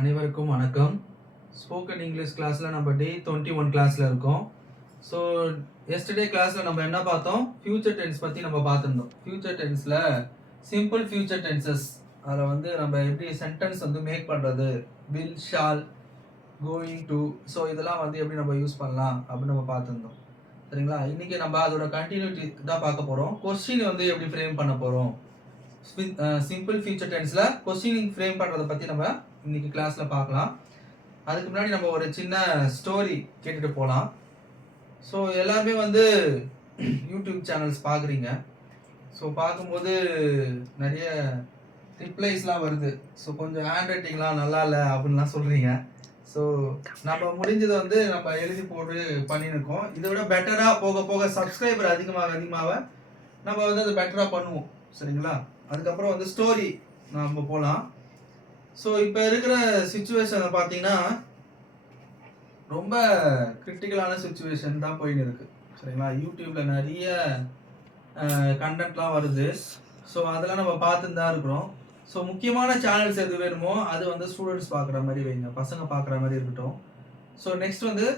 அனைவருக்கும் வணக்கம். Spoken English கிளாஸில் நம்ம டே 21 கிளாஸில் இருக்கோம். ஸோ எஸ்டர்டே கிளாஸில் நம்ம என்ன பார்த்தோம்? ஃபியூச்சர் டென்ஸ் பற்றி நம்ம பார்த்துருந்தோம். ஃபியூச்சர் டென்ஸில் சிம்பிள் ஃபியூச்சர் டென்சஸ் அதில் வந்து நம்ம எப்படி சென்டென்ஸ் வந்து மேக் பண்ணுறது, will, shall, going to, so இதெல்லாம் வந்து எப்படி நம்ம யூஸ் பண்ணலாம் அப்படின்னு நம்ம பார்த்துருந்தோம். சரிங்களா? இன்றைக்கி நம்ம அதோட கண்டினியூட்டி தான் பார்க்க போகிறோம். கொஸ்டின் வந்து எப்படி ஃப்ரேம் பண்ண போகிறோம், சிம்பிள் ஃபியூச்சர் டென்ஸில் கொஸ்டினிங் ஃப்ரேம் பண்ணுறதை பற்றி நம்ம இன்னைக்கு கிளாஸில் பார்க்கலாம். அதுக்கு முன்னாடி நம்ம ஒரு சின்ன ஸ்டோரி கேட்டுட்டு போகலாம். ஸோ எல்லாருமே வந்து யூடியூப் சேனல்ஸ் பார்க்குறீங்க. ஸோ பார்க்கும்போது நிறைய ரிப்ளைஸ்லாம் வருது. ஸோ கொஞ்சம் ஹேண்ட் ரைட்டிங்லாம் நல்லா இல்லை அப்படின்லாம் சொல்கிறீங்க. ஸோ நம்ம முடிஞ்சதை வந்து நம்ம எழுதி போட்டு பண்ணியிருக்கோம். இதை விட பெட்டராக போக போக சப்ஸ்கிரைபர் அதிகமாக நம்ம வந்து அதை பெட்டராக பண்ணுவோம். சரிங்களா? அதுக்கப்புறம் வந்து ஸ்டோரி நம்ம போகலாம். ஸோ இப்போ இருக்கிற சுச்சுவேஷனை பார்த்தீங்கன்னா ரொம்ப கிரிட்டிக்கலான சுச்சுவேஷன் தான் போயின்னு இருக்கு. சரிங்களா? யூடியூப்பில் நிறைய கண்டென்ட்லாம் வருது. ஸோ அதெல்லாம் நம்ம பார்த்துன்னு தான் இருக்கிறோம். ஸோ முக்கியமான சேனல்ஸ் எது வேணுமோ அது வந்து ஸ்டூடெண்ட்ஸ் பார்க்குற மாதிரி வைங்க, பசங்க பார்க்குற மாதிரி இருக்கட்டும். ஸோ நெக்ஸ்ட் வந்து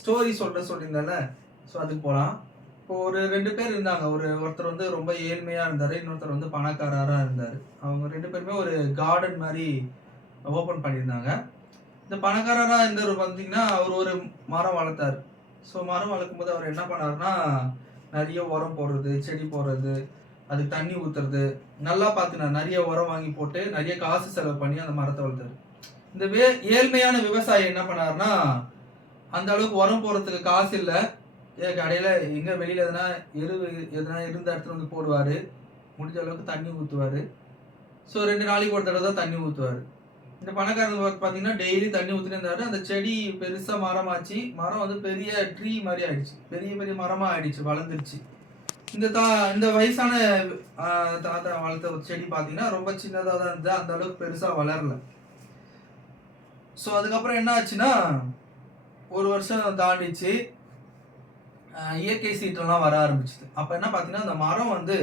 ஸ்டோரி சொல்லியிருந்தால, ஸோ அதுக்கு போகலாம். இப்போ ஒரு 2 பேர் இருந்தாங்க. ஒருத்தர் வந்து ரொம்ப ஏழ்மையாக இருந்தார், இன்னொருத்தர் வந்து பணக்காரராக இருந்தார். அவங்க 2 பேருமே ஒரு கார்டன் மாதிரி ஓப்பன் பண்ணியிருந்தாங்க. இந்த பணக்காரராக இருந்தவர் பார்த்தீங்கன்னா அவர் ஒரு மரம் வளர்த்தார். ஸோ மரம் வளர்க்கும்போது அவர் என்ன பண்ணாருன்னா நிறைய உரம் போடுறது, செடி போடுறது, அதுக்கு தண்ணி ஊற்றுறது, நல்லா பார்த்துனார். நிறைய உரம் வாங்கி போட்டு நிறைய காசு செலவு பண்ணி அந்த மரத்தை வளர்த்தாரு. இந்த ஏழ்மையான விவசாயி என்ன பண்ணாருன்னா அந்த அளவுக்கு உரம் போடுறதுக்கு காசு இல்லை. கடையில் எங்கே வெளியில் எதனா இருந்த இடத்துல வந்து போடுவார். முடிஞ்ச அளவுக்கு தண்ணி ஊற்றுவார். ஸோ 2 நாளைக்கு ஒரு தடவை தான் தண்ணி ஊற்றுவார். இந்த பணக்காரங்க பார்த்தீங்கன்னா டெய்லி தண்ணி ஊற்றினே இருந்தார். அந்த செடி பெருசாக மரமாச்சு. மரம் வந்து பெரிய ட்ரீ மாதிரி ஆயிடுச்சு. பெரிய பெரிய மரமாக ஆயிடுச்சு, வளர்ந்துருச்சு. இந்த வயசான தாத்தா வளர்த்த செடி பார்த்தீங்கன்னா ரொம்ப சின்னதாக தான் இருந்தது, அந்த அளவுக்கு பெருசாக வளரல. ஸோ அதுக்கப்புறம் என்ன ஆச்சுன்னா ஒரு வருஷம் தாண்டிச்சு, இயற்கை சீற்றம்லாம் வர ஆரம்பிச்சுது. அப்போ என்ன பார்த்தீங்கன்னா அந்த மரம் வந்து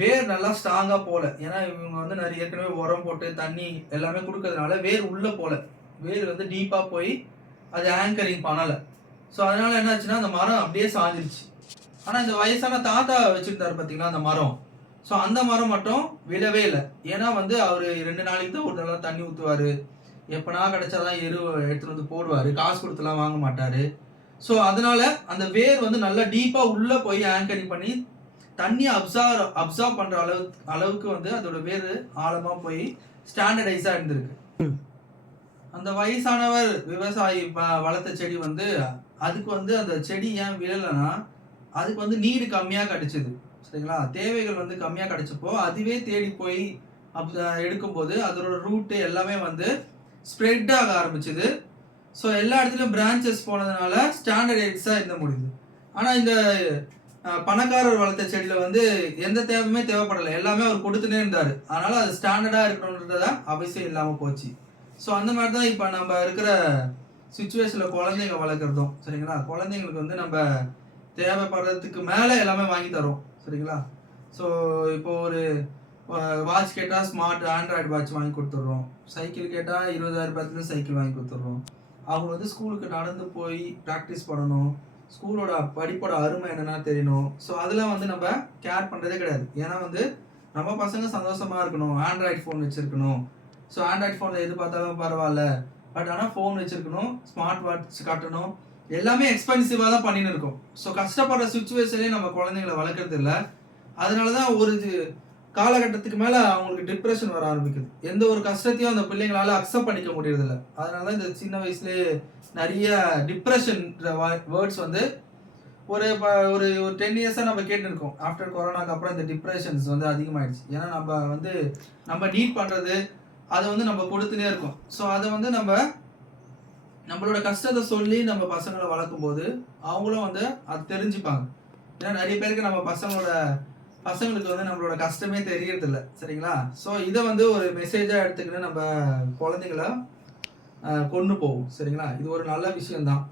வேர் நல்லா ஸ்ட்ராங்காக போகல. ஏன்னா இவங்க வந்து நிறைய ஏற்கனவே உரம் போட்டு தண்ணி எல்லாமே கொடுக்கறதுனால வேர் உள்ளே போகல. வேர் வந்து டீப்பாக போய் அது ஆங்கரிங் பண்ணலை. ஸோ அதனால என்ன ஆச்சுன்னா அந்த மரம் அப்படியே சாஞ்சிருச்சு. ஆனால் இந்த வயசான தாத்தா வச்சுருந்தாரு பார்த்தீங்களா அந்த மரம், ஸோ அந்த மரம் மட்டும் விடவே இல்லை. ஏன்னா வந்து அவர் 2 நாளைக்கு தான் ஒரு தடவை தண்ணி ஊற்றுவார். எப்போனா கிடைச்சாதான் எடுத்துகிட்டு வந்து போடுவார். காசு கொடுத்துலாம் வாங்க மாட்டார். ஸோ அதனால அந்த வேர் வந்து நல்லா டீப்பாக உள்ளே போய் ஆங்கரிங் பண்ணி தண்ணியை அப்சார்வ் பண்ணுற அளவுக்கு வந்து அதோட வேர் ஆழமாக போய் ஸ்டாண்டர்டைஸாக இருந்திருக்கு. அந்த வயசானவர் விவசாயி வளர்த்த செடி வந்து அதுக்கு வந்து அந்த செடி ஏன் விழலைன்னா அதுக்கு வந்து நீடு கம்மியாக கிடைச்சிது. சரிங்களா? தேவைகள் வந்து கம்மியாக கிடைச்சப்போ அதுவே தேடி போய் எடுக்கும்போது அதோட ரூட்டு எல்லாமே வந்து ஸ்ப்ரெட் ஆக ஆரம்பிச்சுது. ஸோ எல்லா இடத்துலையும் பிரான்ச்சஸ் போனதுனால ஸ்டாண்டர்டைஸாக இருந்த முடியுது. ஆனால் இந்த பணக்காரர் வளர்த்த செடியில் வந்து எந்த தேவையுமே தேவைப்படலை, எல்லாமே அவர் கொடுத்துட்டே இருந்தார். அதனால் அது ஸ்டாண்டர்டாக இருக்கணுன்றத அவசியம் இல்லாமல் போச்சு. ஸோ அந்த மாதிரி தான் இப்போ நம்ம இருக்கிற சுச்சுவேஷனில் குழந்தைங்க வளர்க்குறதும். சரிங்களா? குழந்தைங்களுக்கு வந்து நம்ம தேவைப்படுறதுக்கு மேலே எல்லாமே வாங்கி தரோம். சரிங்களா? ஸோ இப்போ ஒரு வாட்ச் கேட்டால் ஸ்மார்ட் ஆண்ட்ராய்டு வாட்ச் வாங்கி கொடுத்துட்றோம். சைக்கிள் கேட்டால் 20,000 ரூபாய்க்கு சைக்கிள் வாங்கி கொடுத்துட்றோம். அவங்க வந்து ஸ்கூலுக்கு நடந்து போய் ப்ராக்டிஸ் பண்ணணும், ஸ்கூலோட படிப்போட அருமை என்னன்னா தெரியணும். ஸோ அதெல்லாம் வந்து நம்ம கேர் பண்ணுறதே கிடையாது. ஏன்னா வந்து நம்ம பசங்க சந்தோஷமாக இருக்கணும், ஆண்ட்ராய்டு ஃபோன் வச்சுருக்கணும். ஸோ ஆண்ட்ராய்டு ஃபோனில் எது பார்த்தாலும் பரவாயில்ல, பட் ஆனால் ஃபோன் வச்சுருக்கணும், ஸ்மார்ட் வாட்ச் காட்டணும், எல்லாமே எக்ஸ்பென்சிவாக தான் பண்ணின்னு இருக்கோம். ஸோ கஷ்டப்படுற சுச்சுவேஷன்லேயே நம்ம குழந்தைங்களை வளர்க்குறது இல்லை. அதனால தான் ஒரு காலகட்டத்துக்கு மேலே அவங்களுக்கு டிப்ரெஷன் வர ஆரம்பிக்குது. எந்த ஒரு கஷ்டத்தையும் அந்த பிள்ளைங்களால அக்செப்ட் பண்ணிக்க முடியறதில்ல. அதனால தான் இந்த சின்ன வயசுலேயே நிறைய டிப்ரெஷன் வேர்ட்ஸ் வந்து ஒரு 10 இயர்ஸாக நம்ம கேட்டுருக்கோம். ஆஃப்டர் கொரோனாக்கு அப்புறம் இந்த டிப்ரெஷன்ஸ் வந்து அதிகமாகிடுச்சு. ஏன்னா நம்ம நீட் பண்ணுறது அதை வந்து நம்ம கொடுத்துனே இருக்கோம். ஸோ அதை வந்து நம்மளோட கஷ்டத்தை சொல்லி நம்ம பசங்களை வளர்க்கும் போது அவங்களும் வந்து அது தெரிஞ்சுப்பாங்க. ஏன்னா நிறைய பேருக்கு நம்ம பசங்களுக்கு வந்து நம்மளோட கஷ்டமே தெரியறதில்ல. சரிங்களா? ஸோ இதை வந்து ஒரு மெசேஜாக எடுத்துக்கிட்டு நம்ம குழந்தைங்கள கொண்டு போவோம். சரிங்களா? இது ஒரு நல்ல விஷயம்தான்.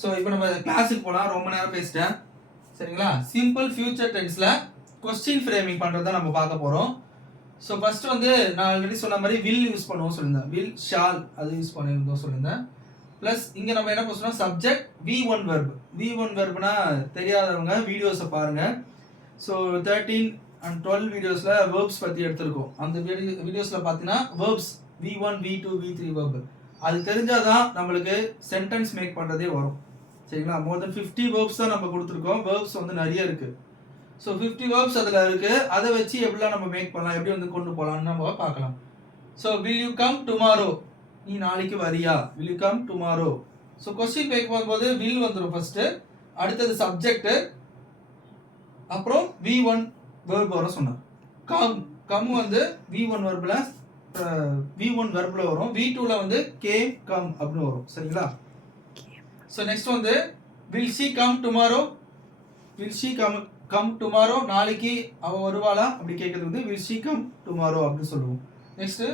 ஸோ இப்போ நம்ம கிளாஸுக்கு போகலாம். ரொம்ப நேரம் பேசிட்டேன். சரிங்களா? சிம்பிள் ஃபியூச்சர் டென்ஸில் கொஸ்டின் ஃப்ரேமிங் பண்ணுறது தான் நம்ம பார்க்க போகிறோம். ஸோ ஃபர்ஸ்ட் வந்து நான் ஆல்ரெடி சொன்ன மாதிரி வில் யூஸ் பண்ணுவோம் சொல்லியிருந்தேன். வில் ஷால் அது யூஸ் பண்ணியிருந்தோம் சொல்லியிருந்தேன். ப்ளஸ் இங்கே நம்ம என்ன பண்ணோம் சப்ஜெக்ட் V1 வெர்ப். V1 வெர்ப்னா தெரியாதவங்க வீடியோஸை பாருங்க. ஸோ 13 and 12 வீடியோஸில் வேர்ப்ஸ் பற்றி எடுத்திருக்கோம். அந்த வீடியோஸில் பார்த்தீங்கன்னா verbs V1 V2 V3 verb அது தெரிஞ்சாதான் நம்மளுக்கு சென்டென்ஸ் மேக் பண்ணுறதே வரும். சரிங்களா? மோர் தென் 50 வேர்ப்ஸ் தான் நம்ம கொடுத்துருக்கோம். வேர்ப்ஸ் வந்து நிறைய இருக்குது. ஸோ 50 வேர்ப்ஸ் அதில் இருக்குது. அதை வச்சு எப்படிலாம் நம்ம மேக் பண்ணலாம், எப்படி வந்து கொண்டு போகலான்னு நம்ம பார்க்கலாம். So will you come tomorrow, நீ நாளைக்கு வரியா? Will you come tomorrow. So question make பண்ணும்போது வில் வந்துடும் ஃபர்ஸ்ட்டு, அடுத்தது சப்ஜெக்ட், அப்புறம் V1 வெர்ப் வர சொன்னார். கம் வந்து V1 வெர்பில் V1 வெர்பில் வரும். V2ல வந்து கேம் கம் அப்படின்னு வரும். சரிங்களா? ஸோ நெக்ஸ்ட் வந்து will she come tomorrow. Will she come tomorrow, நாளைக்கு அவள் வருவாளா அப்படி கேட்கறது வந்து வில் ஷி கம் டுமாரோ அப்படின்னு சொல்லுவோம். Next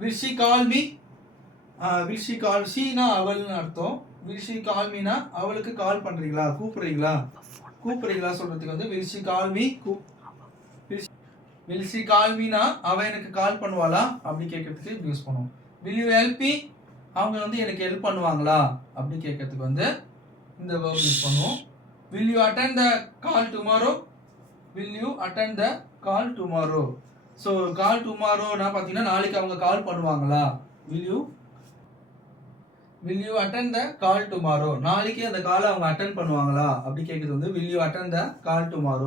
will she call me. Will she call, ஷீனா அவள்னு அர்த்தம். வில் ஷி கால் மீனா அவளுக்கு கால் பண்ணுறீங்களா, கூப்பிடுறீங்களா சொல்கிறதுக்கு வந்து will she call me. Will she கால் மீனா அவள் எனக்கு கால் பண்ணுவாளா அப்படி கேட்கறதுக்கு யூஸ் பண்ணுவோம். வில் யூ ஹெல்ப் மீ, அவங்க வந்து எனக்கு ஹெல்ப் பண்ணுவாங்களா அப்படி கேட்கறதுக்கு வந்து இந்த வேர்ப் யூஸ் பண்ணுவோம். Will you attend the call tomorrow. Will you attend the call tomorrow. So call டுமாரோனா பார்த்தீங்கன்னா நாளைக்கு அவங்க கால் பண்ணுவாங்களா. Will you attend the call tomorrow, நாளைக்கு அந்த காலை அவங்க அட்டெண்ட் பண்ணுவாங்களா அப்படி கேட்குறது வந்து will you attend the call tomorrow.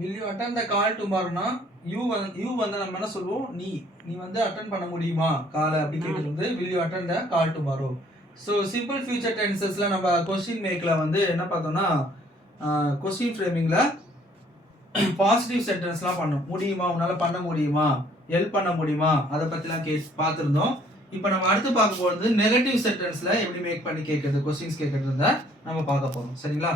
Will you attend the call டுமாரோனா யூ வந்து நம்ம என்ன சொல்லுவோம், நீ வந்து அட்டெண்ட் பண்ண முடியுமா காலை அப்படி கேட்குறது வந்து will you attend the call tomorrow. So simple future டென்சஸில் நம்ம கொஸ்டின் மேக்கில் வந்து என்ன பார்த்தோம்னா கொஸ்டின் ஃப்ரேமிங்கில் பாசிட்டிவ் சென்டென்ஸ்லாம் பண்ணும். முடியுமா, உன்னால் பண்ண முடியுமா, ஹெல்ப் பண்ண முடியுமா, அதை பற்றிலாம் பார்த்துருந்தோம். இப்போ நம்ம அடுத்து பார்க்க போகிறது நெகட்டிவ் சென்டென்ஸில் எப்படி மேக் பண்ணி கேட்குறது, கொஸ்டின்ஸ் கேட்குறது நம்ம பார்க்க போகிறோம். சரிங்களா?